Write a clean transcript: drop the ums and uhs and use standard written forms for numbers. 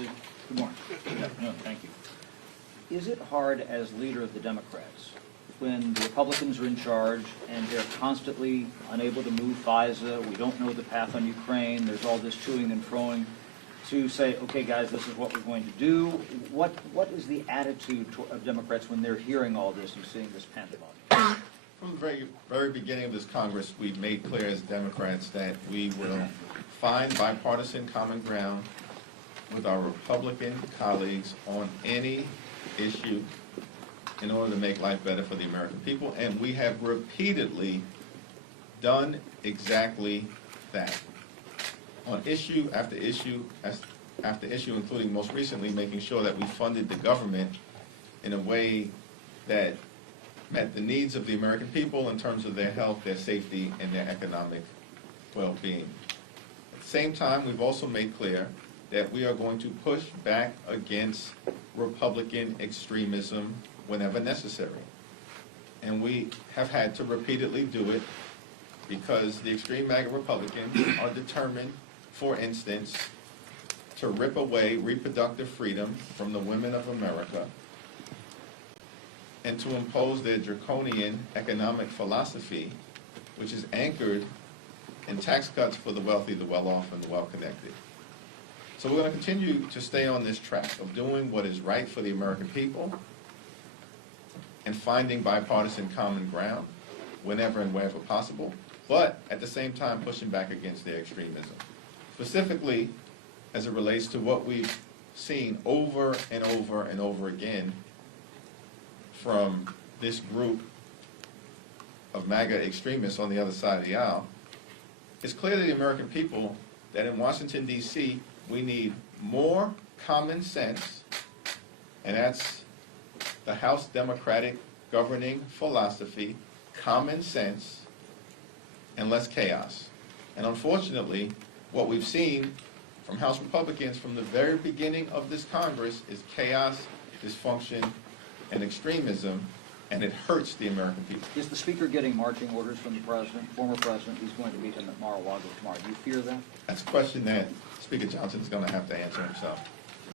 Good morning. Good afternoon. Thank you. Is it hard as leader of the Democrats when the Republicans are in charge and they're constantly unable to move FISA, we don't know the path on Ukraine, there's all this toing and froing, to say, okay, guys, this is what we're going to do? What is the attitude of Democrats when they're hearing all this and seeing this pandemonium? From the very beginning of this Congress, we've made clear as Democrats that we will find bipartisan common ground with our Republican colleagues on any issue in order to make life better for the American people, and we have repeatedly done exactly that. On issue after issue after issue, including most recently making sure that we funded the government in a way that met the needs of the American people in terms of their health, their safety, and their economic well-being. At the same time, we've also made clear that we are going to push back against Republican extremism whenever necessary. And we have had to repeatedly do it because the extreme MAGA Republicans are determined, for instance, to rip away reproductive freedom from the women of America and to impose their draconian economic philosophy, which is anchored in tax cuts for the wealthy, the well-off, and the well-connected. So we're going to continue to stay on this track of doing what is right for the American people and finding bipartisan common ground whenever and wherever possible, but at the same time pushing back against their extremism. Specifically, as it relates to what we've seen over and over and over again from this group of MAGA extremists on the other side of the aisle, it's clear to the American people that in Washington, D.C., we need more common sense, and that's the House Democratic governing philosophy, common sense, and less chaos. And unfortunately, what we've seen from House Republicans from the very beginning of this Congress is chaos, dysfunction, and extremism, and it hurts the American people. Is the Speaker getting marching orders from the President, former President, who's going to meet him at Mar-a-Lago tomorrow? Do you fear that? That's a question that Speaker Johnson is going to have to answer himself.